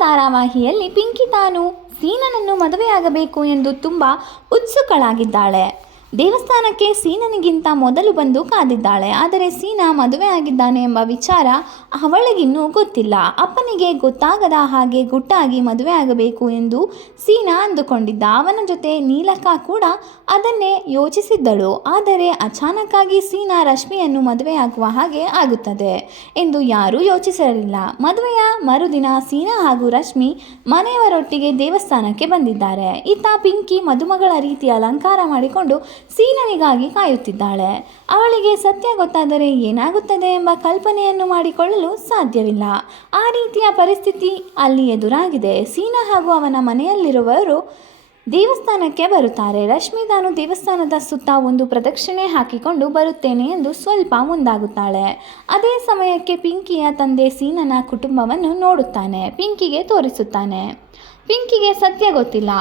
ಧಾರಾವಾಹಿಯಲ್ಲಿ ಪಿಂಕಿ ತಾನು ಸೀನನನ್ನು ಮದುವೆಯಾಗಬೇಕು ಎಂದು ತುಂಬ ಉತ್ಸುಕಳಾಗಿದ್ದಾಳೆ. ದೇವಸ್ಥಾನಕ್ಕೆ ಸೀನನಿಗಿಂತ ಮೊದಲು ಬಂದು ಕಾದಿದ್ದಾಳೆ. ಆದರೆ ಸೀನಾ ಮದುವೆ ಆಗಿದ್ದಾನೆ ಎಂಬ ವಿಚಾರ ಅವಳಿಗಿನ್ನೂ ಗೊತ್ತಿಲ್ಲ. ಅಪ್ಪನಿಗೆ ಗೊತ್ತಾಗದ ಹಾಗೆ ಗುಟ್ಟಾಗಿ ಮದುವೆ ಆಗಬೇಕು ಎಂದು ಸೀನಾ ಅಂದುಕೊಂಡಿದ್ದ. ಅವನ ಜೊತೆ ನೀಲಕ್ಕ ಕೂಡ ಅದನ್ನೇ ಯೋಚಿಸಿದ್ದಳು. ಆದರೆ ಅಚಾನಕ್ಕಾಗಿ ಸೀನಾ ರಶ್ಮಿಯನ್ನು ಮದುವೆಯಾಗುವ ಹಾಗೆ ಆಗುತ್ತದೆ ಎಂದು ಯಾರೂ ಯೋಚಿಸಿರಲಿಲ್ಲ ಮದುವೆಯ ಮರುದಿನ ಸೀನಾ ಹಾಗೂ ರಶ್ಮಿ ಮನೆಯವರೊಟ್ಟಿಗೆ ದೇವಸ್ಥಾನಕ್ಕೆ ಬಂದಿದ್ದಾರೆ. ಇತ್ತ ಪಿಂಕಿ ಮದುಮಗಳ ರೀತಿ ಅಲಂಕಾರ ಮಾಡಿಕೊಂಡು ಸೀನನಿಗಾಗಿ ಕಾಯುತ್ತಿದ್ದಾಳೆ. ಅವಳಿಗೆ ಸತ್ಯ ಗೊತ್ತಾದರೆ ಏನಾಗುತ್ತದೆ ಎಂಬ ಕಲ್ಪನೆಯನ್ನು ಮಾಡಿಕೊಳ್ಳಲು ಸಾಧ್ಯವಿಲ್ಲ. ಆ ರೀತಿಯ ಪರಿಸ್ಥಿತಿ ಅಲ್ಲಿ ಎದುರಾಗಿದೆ. ಸೀನಾ ಹಾಗೂ ಅವನ ಮನೆಯಲ್ಲಿರುವವರು ದೇವಸ್ಥಾನಕ್ಕೆ ಬರುತ್ತಾರೆ. ರಶ್ಮಿ ತಾನು ದೇವಸ್ಥಾನದ ಸುತ್ತ ಒಂದು ಪ್ರದಕ್ಷಿಣೆ ಹಾಕಿಕೊಂಡು ಬರುತ್ತೇನೆ ಎಂದು ಸ್ವಲ್ಪ ಮುಂದಾಗುತ್ತಾಳೆ. ಅದೇ ಸಮಯಕ್ಕೆ ಪಿಂಕಿಯ ತಂದೆ ಸೀನನ ಕುಟುಂಬವನ್ನು ನೋಡುತ್ತಾನೆ. ಪಿಂಕಿಗೆ ತೋರಿಸುತ್ತಾನೆ. ಪಿಂಕಿಗೆ ಸತ್ಯ ಗೊತ್ತಿಲ್ಲ.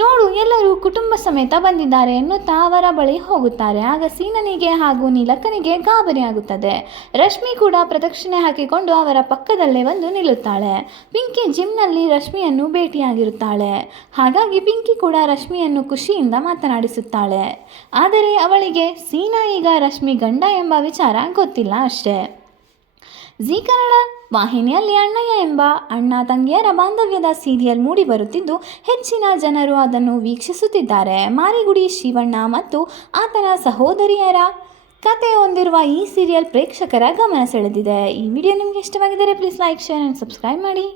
ನೋಡು, ಎಲ್ಲರೂ ಕುಟುಂಬ ಸಮೇತ ಬಂದಿದ್ದಾರೆ ಎನ್ನುತ್ತಾ ಅವರ ಬಳಿ ಹೋಗುತ್ತಾರೆ. ಆಗ ಸೀನನಿಗೆ ಹಾಗೂ ನೀಲಕ್ಕನಿಗೆ ಗಾಬರಿಯಾಗುತ್ತದೆ ರಶ್ಮಿ ಕೂಡ ಪ್ರದಕ್ಷಿಣೆ ಹಾಕಿಕೊಂಡು ಅವರ ಪಕ್ಕದಲ್ಲೇ ಬಂದು ನಿಲ್ಲುತ್ತಾಳೆ. ಪಿಂಕಿ ಜಿಮ್ನಲ್ಲಿ ರಶ್ಮಿಯನ್ನು ಭೇಟಿಯಾಗಿರುತ್ತಾಳೆ. ಹಾಗಾಗಿ ಪಿಂಕಿ ಕೂಡ ರಶ್ಮಿಯನ್ನು ಖುಷಿಯಿಂದ ಮಾತನಾಡಿಸುತ್ತಾಳೆ. ಆದರೆ ಅವಳಿಗೆ ಸೀನಾ ಈಗ ರಶ್ಮಿ ಗಂಡ ಎಂಬ ವಿಚಾರ ಗೊತ್ತಿಲ್ಲ ಅಷ್ಟೇ. ಜಿ ಕನ್ನಡ, ವಾಹಿನಿಯಲ್ಲಿ ಅಣ್ಣಯ್ಯ ಎಂಬ ಅಣ್ಣ ತಂಗಿಯರ ಬಾಂಧವ್ಯದ ಸೀರಿಯಲ್ ಮೂಡಿ ಬರುತ್ತಿದ್ದು, ಹೆಚ್ಚಿನ ಜನರು ಅದನ್ನು ವೀಕ್ಷಿಸುತ್ತಿದ್ದಾರೆ. ಮಾರಿಗುಡಿ ಶಿವಣ್ಣ ಮತ್ತು ಆತನ ಸಹೋದರಿಯರ ಕತೆ ಹೊಂದಿರುವ ಈ ಸೀರಿಯಲ್ ಪ್ರೇಕ್ಷಕರ ಗಮನ ಸೆಳೆದಿದೆ. ಈ ವಿಡಿಯೋ ನಿಮಗೆ ಇಷ್ಟವಾಗಿದ್ದರೆ please like share and subscribe ಮಾಡಿ.